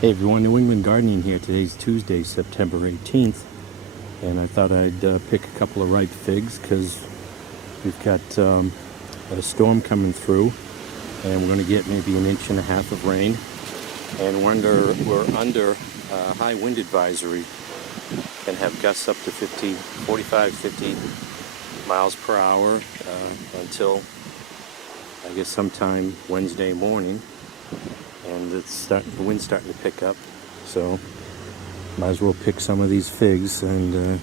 Hey everyone, New England Gardening here. Today's Tuesday, September 18th, and I thought I'd pick a couple of ripe figs because we've got a storm coming through, and we're going to get maybe 1.5 inches of rain, and we're under high wind advisory. Can have gusts up to 45, 50 miles per hour until I guess sometime Wednesday morning. And the wind's starting to pick up, so might as well pick some of these figs and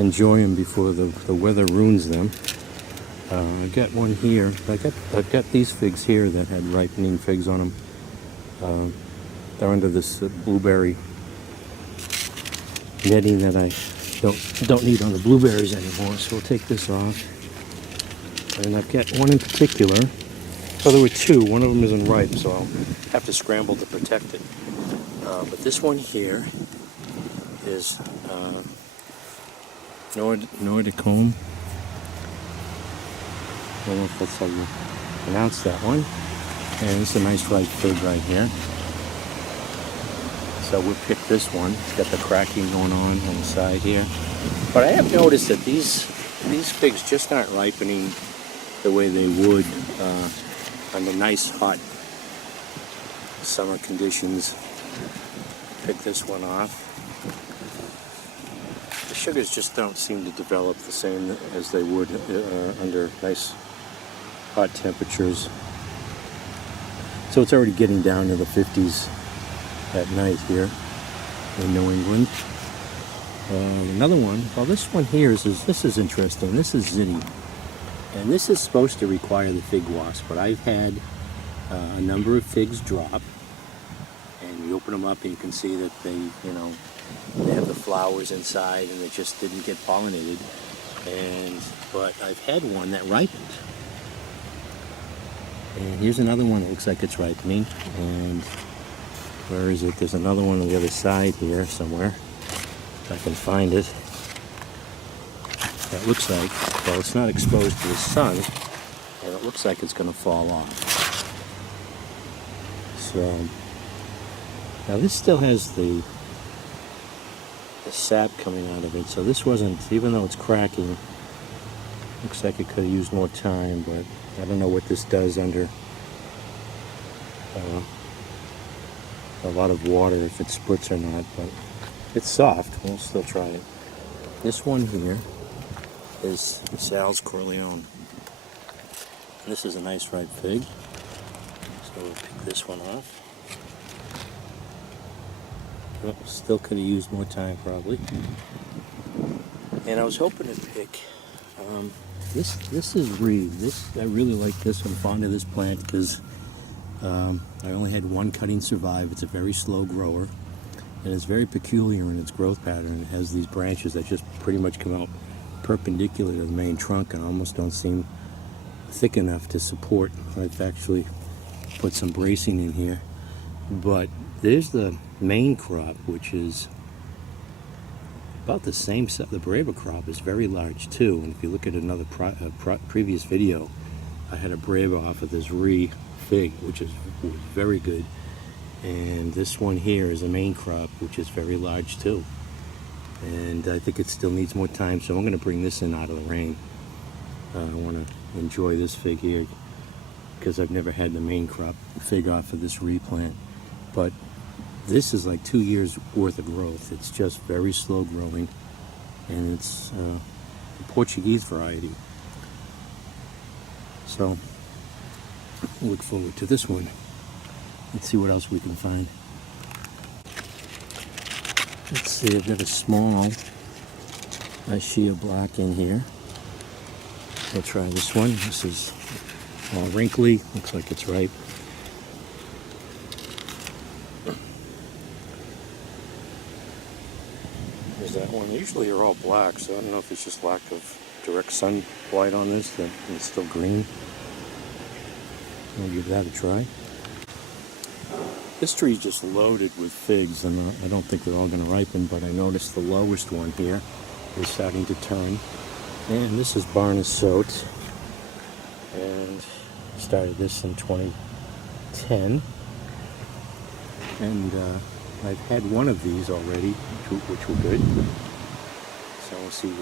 enjoy them before the weather ruins them. I've got one here. I've got these figs here that had ripening figs on them. They're under this blueberry netting that I don't need on the blueberries anymore, so we'll take this off. And I've got one in particular. Well, there were two. One of them isn't ripe, so I'll have to scramble to protect it. But this one here is Nordicum. I don't know if that's how you pronounce that one. And it's a nice ripe fig right here. So we'll pick this one. It's got the cracking going on the side here. But I have noticed that these figs just aren't ripening the way they would under nice hot summer conditions. Pick this one off. The sugars just don't seem to develop the same as they would under nice hot temperatures. So it's already getting down to the 50s at night here in New England. Another one, well, this one here this is interesting. This is Zinni. And this is supposed to require the fig wasp, but I've had a number of figs drop, and you open them up and you can see that they have the flowers inside and they just didn't get pollinated. But I've had one that ripened. And here's another one that looks like it's ripening. And where is it? There's another one on the other side here somewhere, if I can find it. That looks like, well, it's not exposed to the sun, and it looks like it's going to fall off. So, now this still has the sap coming out of it, so this wasn't, even though it's cracking, looks like it could have used more time, but I don't know what this does under a lot of water, if it splits or not, but it's soft. We'll still try it. This one here is Sal's Corleone. And this is a nice ripe fig, so we'll pick this one off. Oh, still could have used more time probably. And I was hoping to pick this is Reed. I really like this. I'm fond of this plant because I only had one cutting survive. It's a very slow grower, and it's very peculiar in its growth pattern. It has these branches that just pretty much come out perpendicular to the main trunk and almost don't seem thick enough to support. I've actually put some bracing in here, but there's the main crop, which is about the same size. The Brava crop is very large too, and if you look at another previous video, I had a Brava off of this fig, which was very good, and this one here is a main crop, which is very large too. And I think it still needs more time, so I'm going to bring this in out of the rain. I want to enjoy this fig here because I've never had the main crop fig off of this replant. But this is like 2 years worth of growth. It's just very slow growing, and it's a Portuguese variety. So look forward to this one. Let's see what else we can find. Let's see, I've got a small Shea Black in here. We'll try this one. This is all wrinkly, looks like it's ripe. There's that one. Usually they're all black, so I don't know if it's just lack of direct sunlight on this, that it's still green. We'll give that a try. This tree is just loaded with figs, and I don't think they're all going to ripen, but I noticed the lowest one here is starting to turn. And this is Barnes Sote, and started this in 2010. And I've had one of these already, which were good. So we'll see.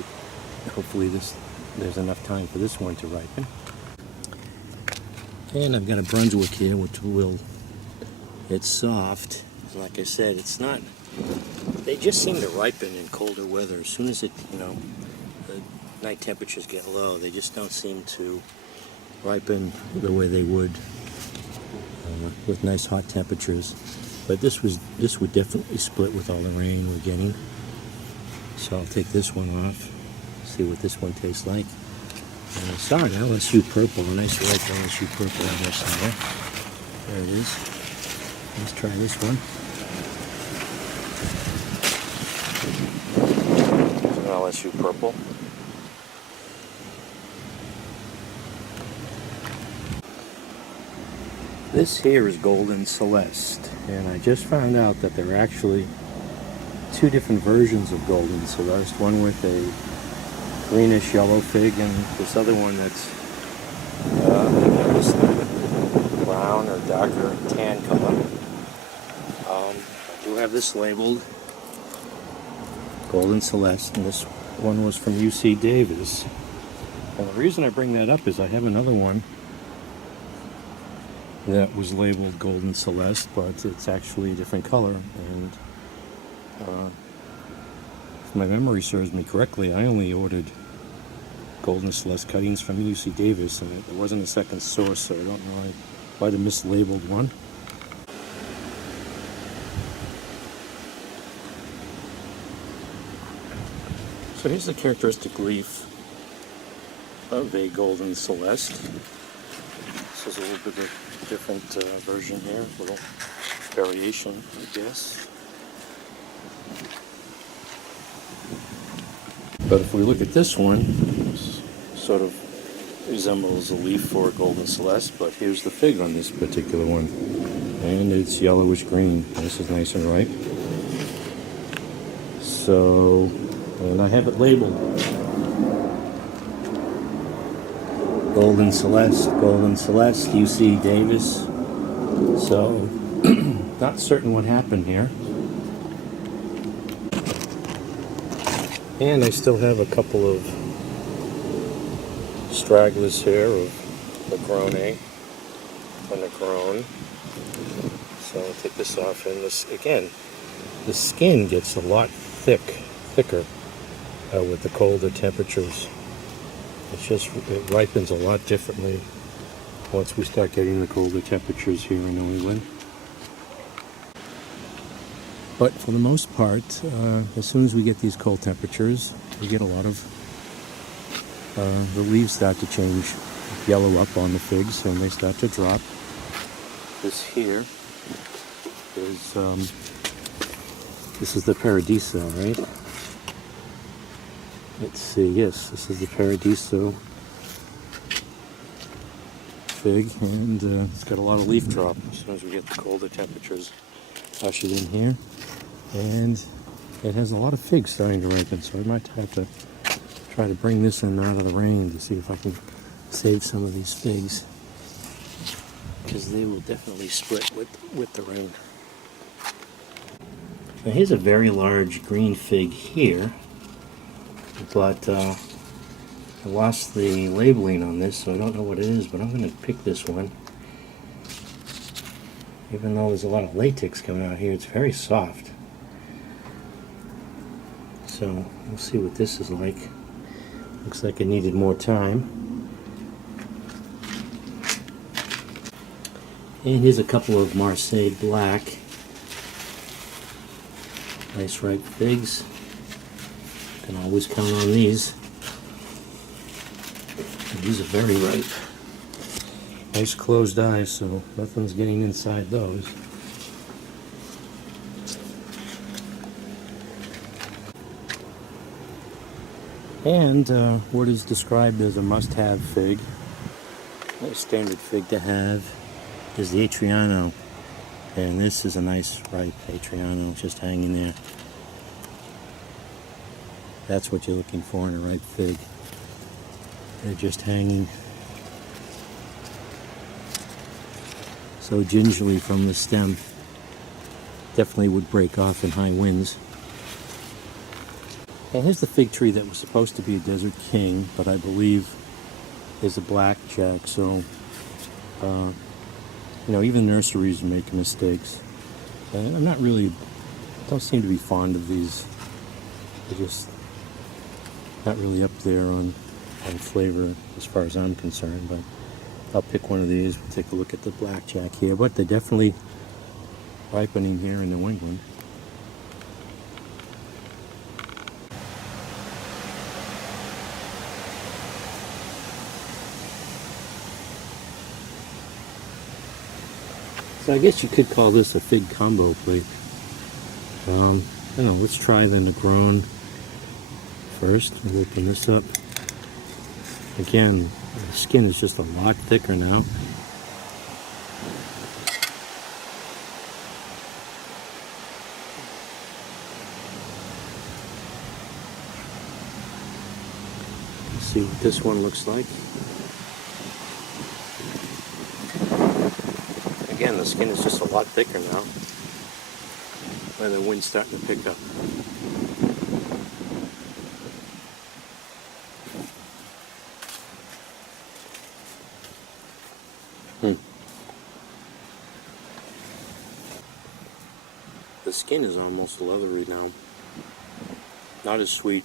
Hopefully there's enough time for this one to ripen. And I've got a Brunswick here, it's soft. Like I said, it's not, they just seem to ripen in colder weather. As soon as the night temperatures get low, they just don't seem to ripen the way they would with nice hot temperatures. But this would definitely split with all the rain we're getting. So I'll take this one off, see what this one tastes like. And I saw an LSU purple, a nice ripe LSU purple on there somewhere. There it is. Let's try this one. It's an LSU purple. This here is Golden Celeste, and I just found out that there are actually two different versions of Golden Celeste. One with a greenish yellow fig, and this other one that's brown or darker tan color. I do have this labeled Golden Celeste, and this one was from UC Davis. And the reason I bring that up is I have another one that was labeled Golden Celeste, but it's actually a different color. And if my memory serves me correctly, I only ordered Golden Celeste cuttings from UC Davis, and there wasn't a second source, so I don't know. I might have mislabeled one. So here's the characteristic leaf of a Golden Celeste. This is a little bit of a different version here, a little variation, I guess. But if we look at this one, sort of resembles a leaf for a Golden Celeste, but here's the fig on this particular one. And it's yellowish green. This is nice and ripe. So, and I have it labeled Golden Celeste, UC Davis. So, not certain what happened here. And I still have a couple of stragglers here of Negroni or Negrone. So I'll take this off, and this, again, the skin gets a lot thicker with the colder temperatures. It ripens a lot differently once we start getting the colder temperatures here in New England. But for the most part, as soon as we get these cold temperatures, we get a lot of the leaves start to change, yellow up on the figs, and they start to drop. This here is this is the Paradiso, right? Let's see. Yes, this is the Paradiso fig, and it's got a lot of leaf drop as soon as we get the colder temperatures ushered in here. And it has a lot of figs starting to ripen, so I might have to try to bring this in out of the rain to see if I can save some of these figs, because they will definitely split with the rain. Now here's a very large green fig here, but I lost the labeling on this, so I don't know what it is, but I'm going to pick this one. Even though there's a lot of latex coming out here, it's very soft. So we'll see what this is like. Looks like it needed more time. And here's a couple of Marseille Black. Nice ripe figs. Can always count on these. And these are very ripe. Nice closed eyes, so nothing's getting inside those. And what is described as a must-have fig, a standard fig to have, is the Atriano. And this is a nice ripe Atriano just hanging there. That's what you're looking for in a ripe fig. They're just hanging so gingerly from the stem. definitely would break off in high winds. And here's the fig tree that was supposed to be a Desert King, but I believe is a blackjack. So, even nurseries are making mistakes. And I'm not really, don't seem to be fond of these. They're just not really up there on flavor as far as I'm concerned. But I'll pick one of these. We'll take a look at the blackjack here. But they're definitely ripening here in New England. So I guess you could call this a fig combo plate. I don't know, let's try the Negrone first. We'll open this up. Again, the skin is just a lot thicker now. Let's see what this one looks like. Again, the skin is just a lot thicker now. And the wind's starting to pick up. The skin is almost leathery now. Not as sweet.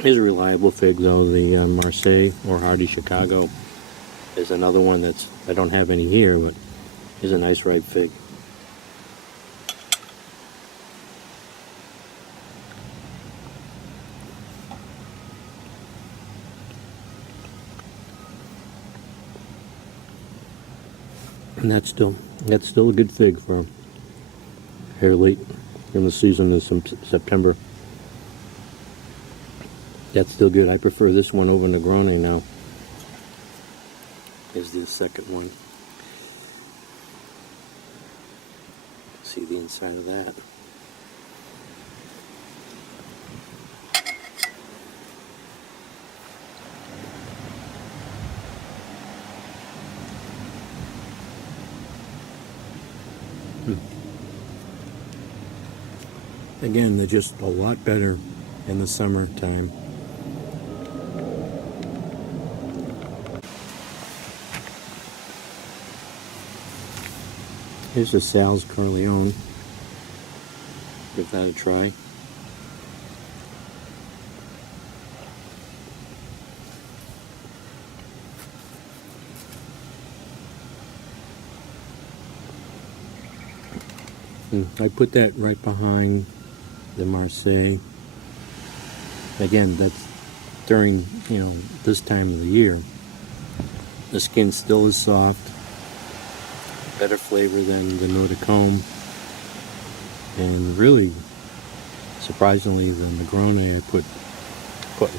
Here's a reliable fig though. The Marseille or Hardy Chicago is another one that's, I don't have any here, but is a nice ripe fig. And that's still a good fig for here late in the season in September. That's still good. I prefer this one over Negrone now. Here's the second one. See the inside of that. Again, they're just a lot better in the summertime. Here's a Sal's Corleone. Give that a try. I put that right behind the Marseille. Again, that's during, this time of the year. The skin still is soft. Better flavor than the Noix de Combe, and really, surprisingly, the Negrone I put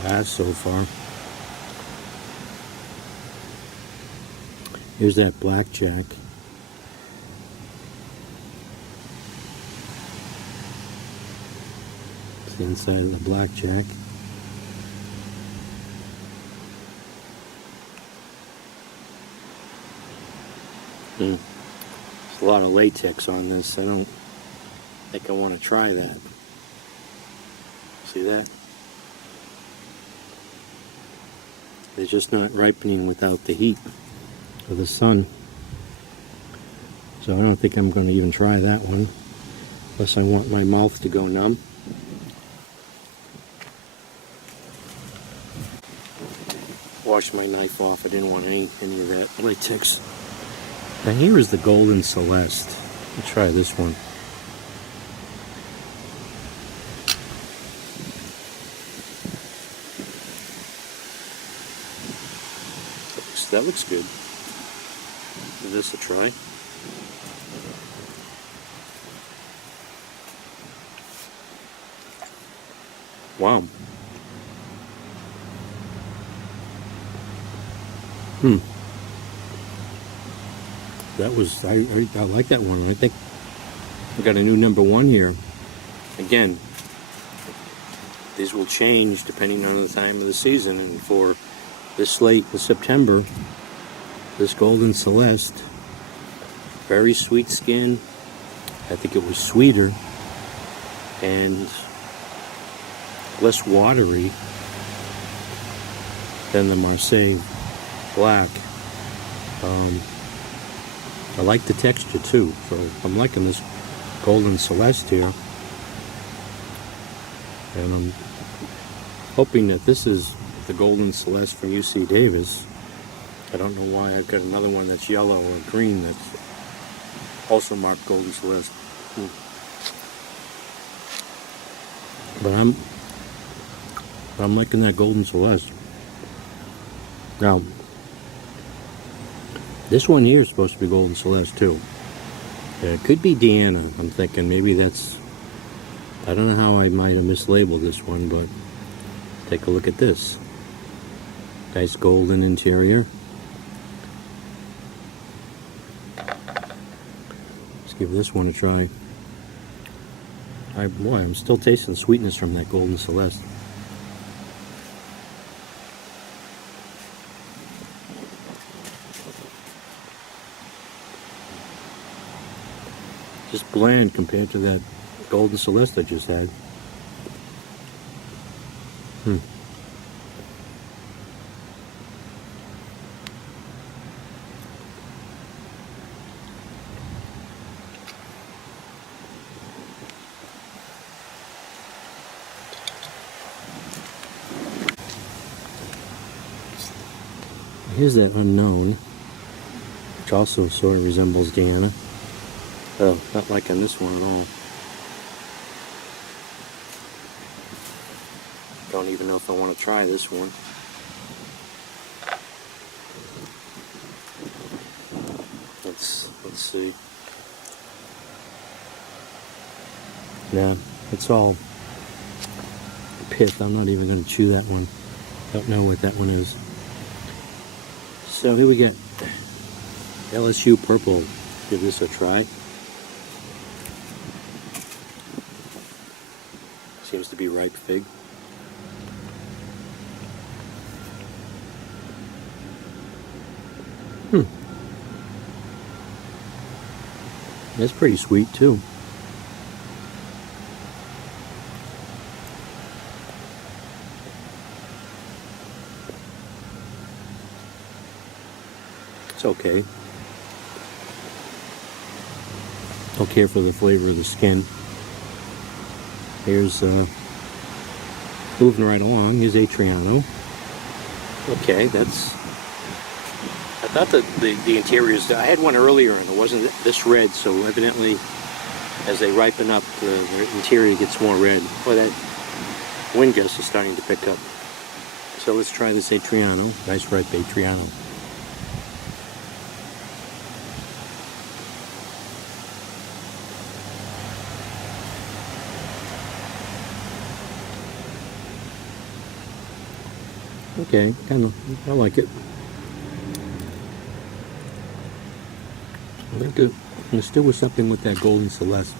last so far. Here's that blackjack. It's the inside of the blackjack. There's a lot of latex on this. I don't think I want to try that. See that? They're just not ripening without the heat of the sun. So I don't think I'm going to even try that one, unless I want my mouth to go numb. Wash my knife off. I didn't want any of that latex. Now here is the Golden Celeste. Let's try this one. That looks good. Give this a try. Wow. That was, I like that one. I think I got a new #1 here. Again, these will change depending on the time of the season, and for this late in September, this Golden Celeste. Very sweet skin. I think it was sweeter and less watery than the Marseille Black. I like the texture too, so I'm liking this Golden Celeste here. And I'm hoping that this is the Golden Celeste from UC Davis. I don't know why I've got another one that's yellow or green that's also marked Golden Celeste. But I'm liking that Golden Celeste. Now, this one here is supposed to be Golden Celeste too. It could be Deanna. I'm thinking maybe that's, I don't know how I might have mislabeled this one, but take a look at this. Nice golden interior. Let's give this one a try. Boy, I'm still tasting sweetness from that Golden Celeste. Just bland compared to that Golden Celeste I just had. Here's that Unknown, which also sort of resembles Deanna. Oh, not liking this one at all. Don't even know if I want to try this one. Let's see. Nah, it's all pith. I'm not even going to chew that one. Don't know what that one is. So here we get LSU Purple. Give this a try. Seems to be ripe fig. That's pretty sweet too. It's okay. Don't care for the flavor of the skin. Here's moving right along. Here's Atriano. Okay, that's. I thought that the interiors. I had one earlier and it wasn't this red, so evidently, as they ripen up, the interior gets more red. Boy, that wind gust is starting to pick up. So let's try this Atriano. Nice ripe Atriano. Okay, I like it. Let's do with something with that Golden Celeste.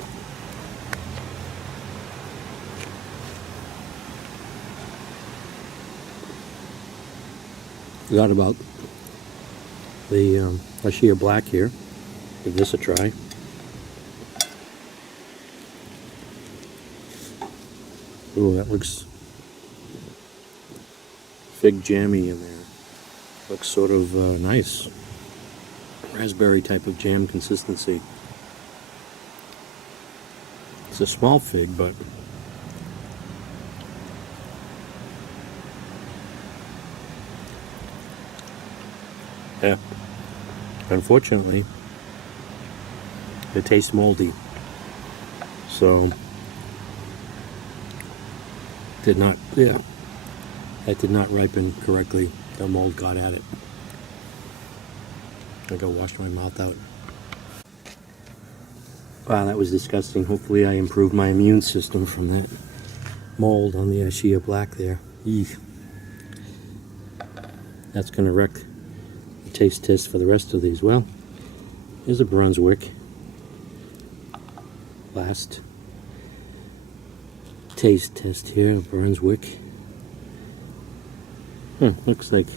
Forgot about the Ashia Black here. Give this a try. Ooh, that looks fig jammy in there. Looks sort of nice. Raspberry type of jam consistency. It's a small fig, but yeah, unfortunately it tastes moldy, so that did not ripen correctly. The mold got at it. I gotta wash my mouth out. Wow, that was disgusting. Hopefully I improved my immune system from that mold on the Ashia Black there. Eek. That's gonna wreck the taste test for the rest of these. Well, here's a Brunswick. Last taste test here, Brunswick. Looks like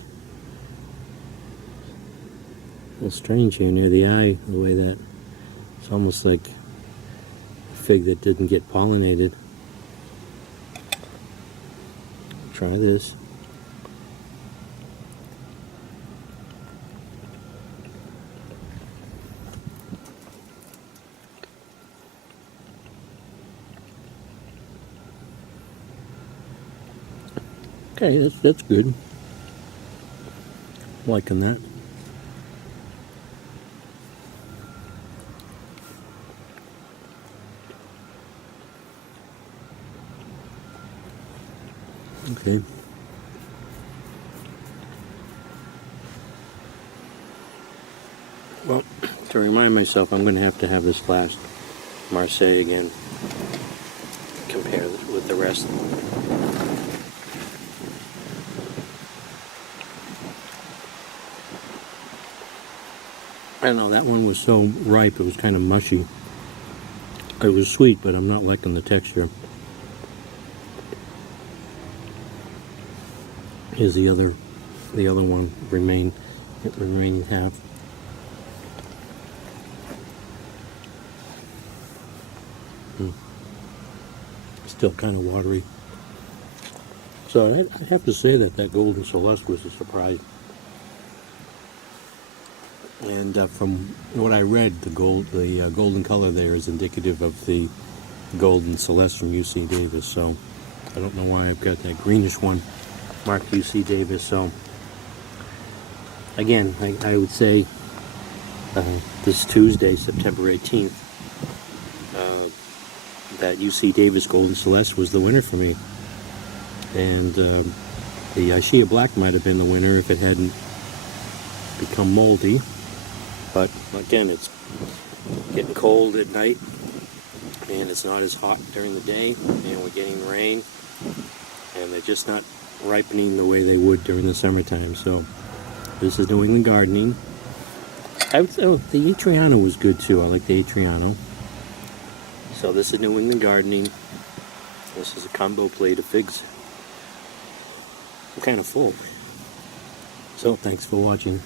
little strange here near the eye, the way that it's almost like a fig that didn't get pollinated. Try this. Okay, that's good. Liking that. Okay. Well, to remind myself, I'm going to have this last Marseille again. Compare with the rest. I don't know, that one was so ripe, it was kind of mushy. It was sweet, but I'm not liking the texture. Here's the other one, remaining half. Still kind of watery. So I'd have to say that Golden Celeste was a surprise. And from what I read, the golden color there is indicative of the Golden Celeste from UC Davis. So I don't know why I've got that greenish one marked UC Davis. So again, I would say this Tuesday, September 18th, that UC Davis Golden Celeste was the winner for me. And the Ishia Black might have been the winner if it hadn't become moldy. But again, it's getting cold at night, and it's not as hot during the day, and we're getting rain, and they're just not ripening the way they would during the summertime. So this is New England Gardening. The Atriano was good too. I like the Atriano. So this is New England Gardening. This is a combo plate of figs. I'm kind of full. So thanks for watching.